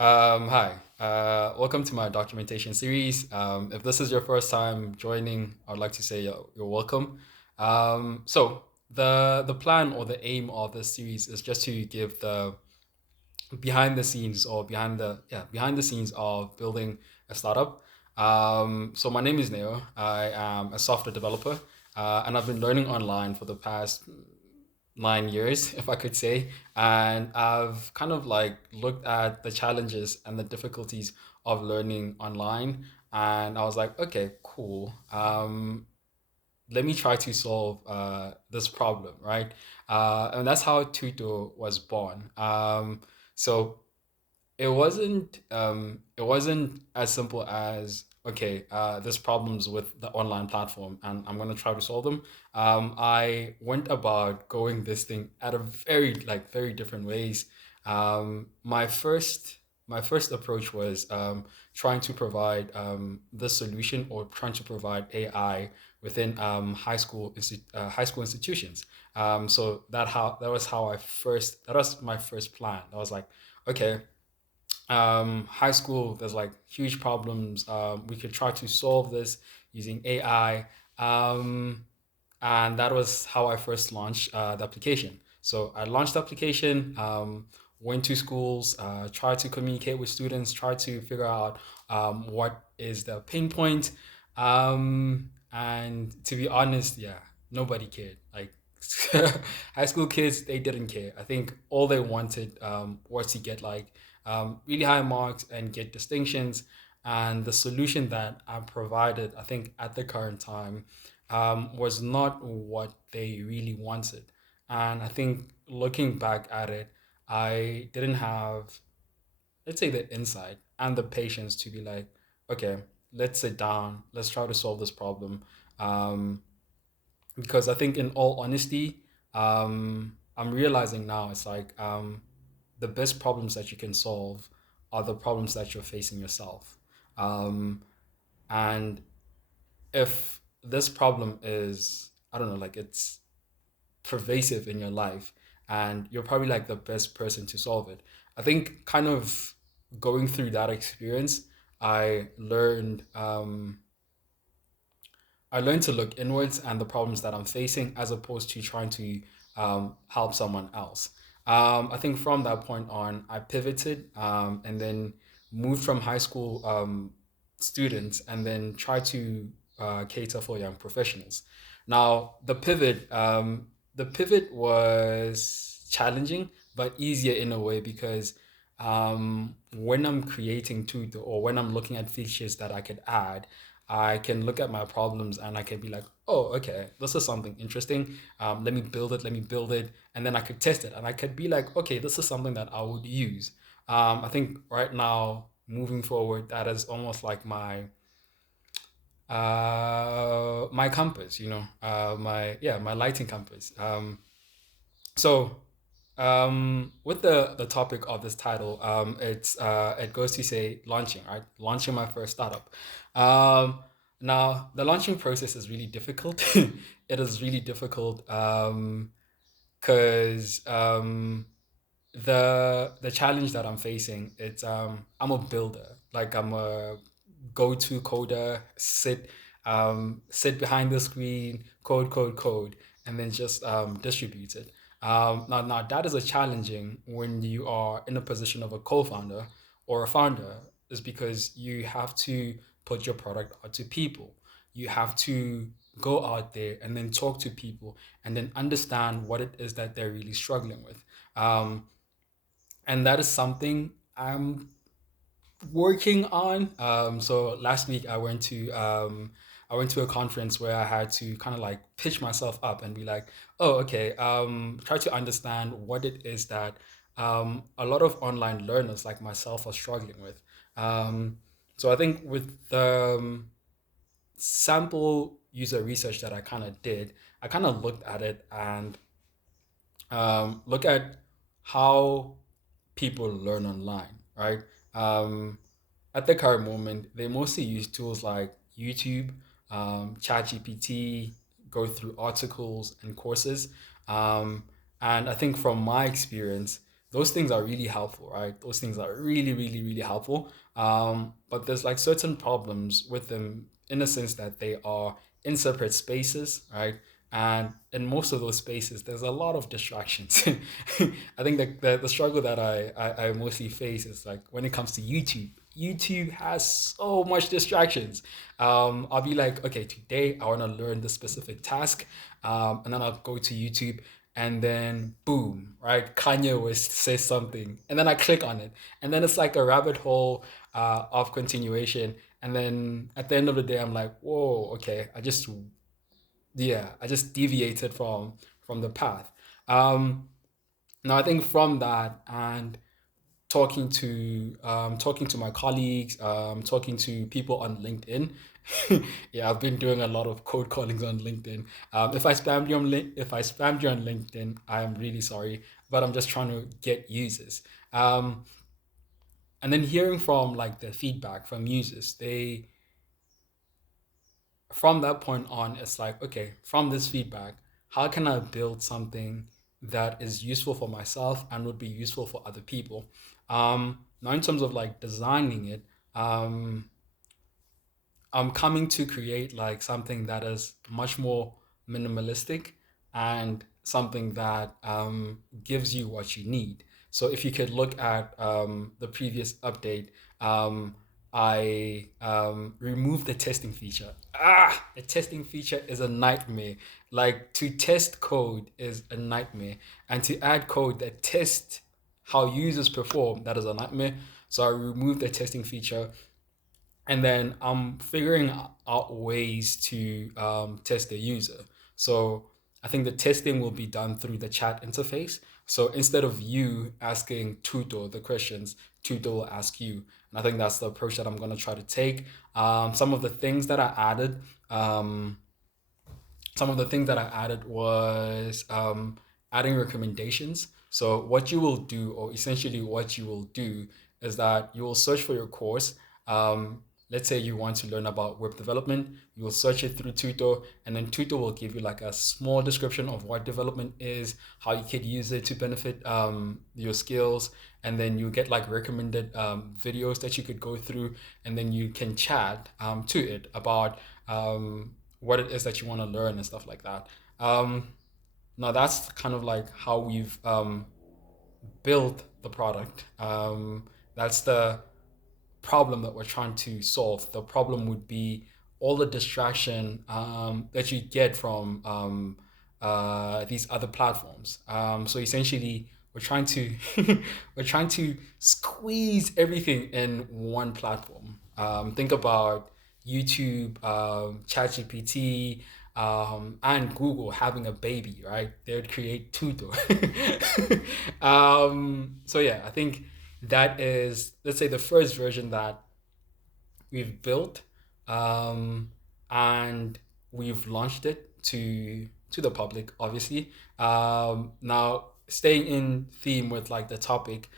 Hi, welcome to my documentation series. If this is your first time joining, I'd like to say you're welcome. The plan or the aim of this series is just to give the behind the scenes or behind the scenes of building a startup. So my name is Neo. I am a software developer, and I've been learning online for the past 9 years, if I could say. And I've kind of like looked at the challenges and the difficulties of learning online. And I was like, okay, cool. Let me try to solve this problem, right? And that's how Thuto was born. So it wasn't as simple as okay, there's problems with the online platform and I'm gonna try to solve them. I went about going this thing at a very different ways. My first approach was trying to provide the solution or trying to provide AI within high school institutions. So that was my first plan. I was like, okay, high school, there's like huge problems. We could try to solve this using AI. And that was how I first launched the application. So I launched the application, went to schools, tried to communicate with students, tried to figure out what is the pain point. And to be honest, yeah, nobody cared. Like high school kids, they didn't care. I think all they wanted was to get like really high marks and get distinctions. And the solution that I provided, I think at the current time, was not what they really wanted. And I think looking back at it, I didn't have, let's say, the insight and the patience to be like, okay, let's sit down, let's try to solve this problem. Um, because I think, in all honesty, I'm realizing now it's like the best problems that you can solve are the problems that you're facing yourself. Um, and if this problem is, I don't know, like it's pervasive in your life and you're probably like the best person to solve it. I think kind of going through that experience, I learned I learned to look inwards and the problems that I'm facing as opposed to trying to help someone else. I think from that point on, I pivoted and then moved from high school students and then tried to cater for young professionals. Now, the pivot was challenging, but easier in a way because when I'm creating Tutor or when I'm looking at features that I could add, I can look at my problems and I can be like, oh, okay, this is something interesting. Let me build it, and then I could test it, and I could be like, okay, this is something that I would use. I think right now, moving forward, that is almost like my compass, my lighting compass. So with the topic of this title, it goes to say launching, right? Launching my first startup. Um, Now the launching process is really difficult. It is really difficult because the challenge that I'm facing, it's I'm a builder. Like I'm a go-to coder, sit behind the screen, code, and then just distribute it. Now that is a challenging when you are in a position of a co-founder or a founder, is because you have to put your product out to people. You have to go out there and then talk to people and then understand what it is that they're really struggling with. Um, and that is something I'm working on. So last week I went to a conference where I had to kind of like pitch myself up and be like, oh, okay, try to understand what it is that a lot of online learners like myself are struggling with. So I think with the sample user research that I kind of did, I kind of looked at it and look at how people learn online, right? Um, at the current moment, they mostly use tools like YouTube, ChatGPT, go through articles and courses. Um, and I think from my experience, those things are really helpful, right? Those things are really, really, really helpful. But there's like certain problems with them in the sense that they are in separate spaces, right? And in most of those spaces, there's a lot of distractions. I think the struggle that I mostly face is like when it comes to YouTube. YouTube has so much distractions. I'll be like, okay, today I want to learn this specific task, and then I'll go to YouTube, and then boom, right? Kanye West says something, and then I click on it, and then it's like a rabbit hole of continuation. And then at the end of the day, I'm like, whoa, okay, I just deviated from the path. Um, Now I think from that and talking to my colleagues, talking to people on LinkedIn. Yeah, I've been doing a lot of cold callings on LinkedIn. If I spammed you on LinkedIn, I am really sorry, but I'm just trying to get users. Um, and then hearing from like the feedback from users, they from that point on, it's like, okay, from this feedback, how can I build something that is useful for myself and would be useful for other people? Now, in terms of like designing it, um, I'm coming to create like something that is much more minimalistic and something that gives you what you need. So if you could look at the previous update, I removed the testing feature. The testing feature is a nightmare. Like to test code is a nightmare, and to add code that tests how users perform, that is a nightmare. So I removed the testing feature, and then I'm figuring out ways to test the user. So I think the testing will be done through the chat interface. So instead of you asking Tuto the questions, Tuto will ask you. And I think that's the approach that I'm going to try to take. Some of the things that I added, um, some of the things that I added was adding recommendations. So what you will do, or essentially what you will do, is that you will search for your course. Let's say you want to learn about web development, you will search it through Tuto, and then Tuto will give you like a small description of what development is, how you could use it to benefit your skills, and then you get like recommended videos that you could go through, and then you can chat to it about what it is that you want to learn and stuff like that. Um, Now that's kind of like how we've built the product. That's the problem that we're trying to solve. The problem would be all the distraction that you get from these other platforms. So essentially, we're trying to we're trying to squeeze everything in one platform. Think about YouTube, ChatGPT, and Google having a baby, right? They would create Tuto. So yeah, I think that is, let's say, the first version that we've built, um, and we've launched it to the public, obviously. Now, staying in theme with like the topic,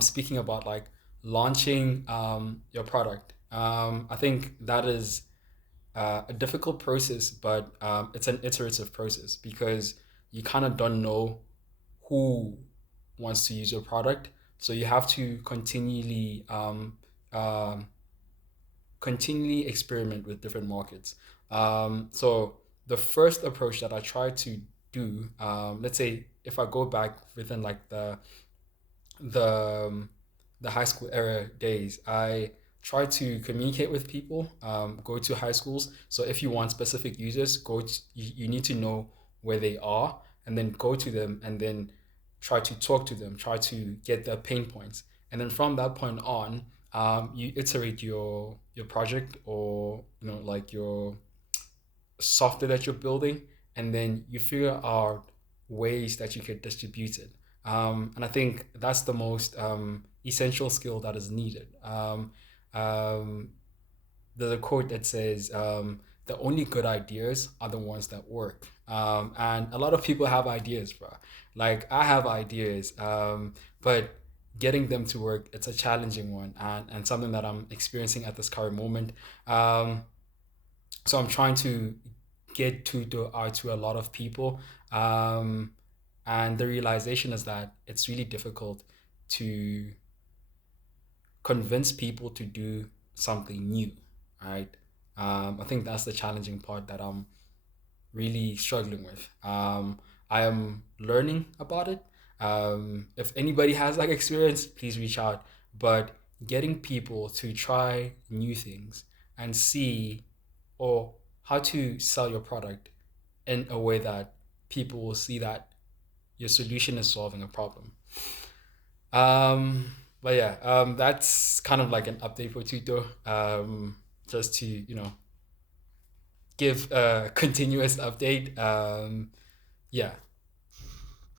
speaking about like launching your product, I think that is a difficult process, but it's an iterative process because you kind of don't know who wants to use your product. So you have to um, continually experiment with different markets. So the first approach that I try to do, let's say if I go back within like the the high school era days, I try to communicate with people, go to high schools. So if you want specific users, you need to know where they are, and then go to them, and then try to talk to them, try to get their pain points, and then from that point on, you iterate your project, or like your software that you're building, and then you figure out ways that you could distribute it. And I think that's the most essential skill that is needed. Um, there's a quote that says, "The only good ideas are the ones that work." And a lot of people have ideas, bro. Like I have ideas, but getting them to work, it's a challenging one, and something that I'm experiencing at this current moment. Um, so I'm trying to get to out to a lot of people, and the realization is that it's really difficult to convince people to do something new, right? I think that's the challenging part that I'm really struggling with. I am learning about it. If anybody has like experience, please reach out. But getting people to try new things and see or how to sell your product in a way that people will see that your solution is solving a problem. But yeah, that's kind of like an update for Tuto. Just to give a continuous update. Yeah,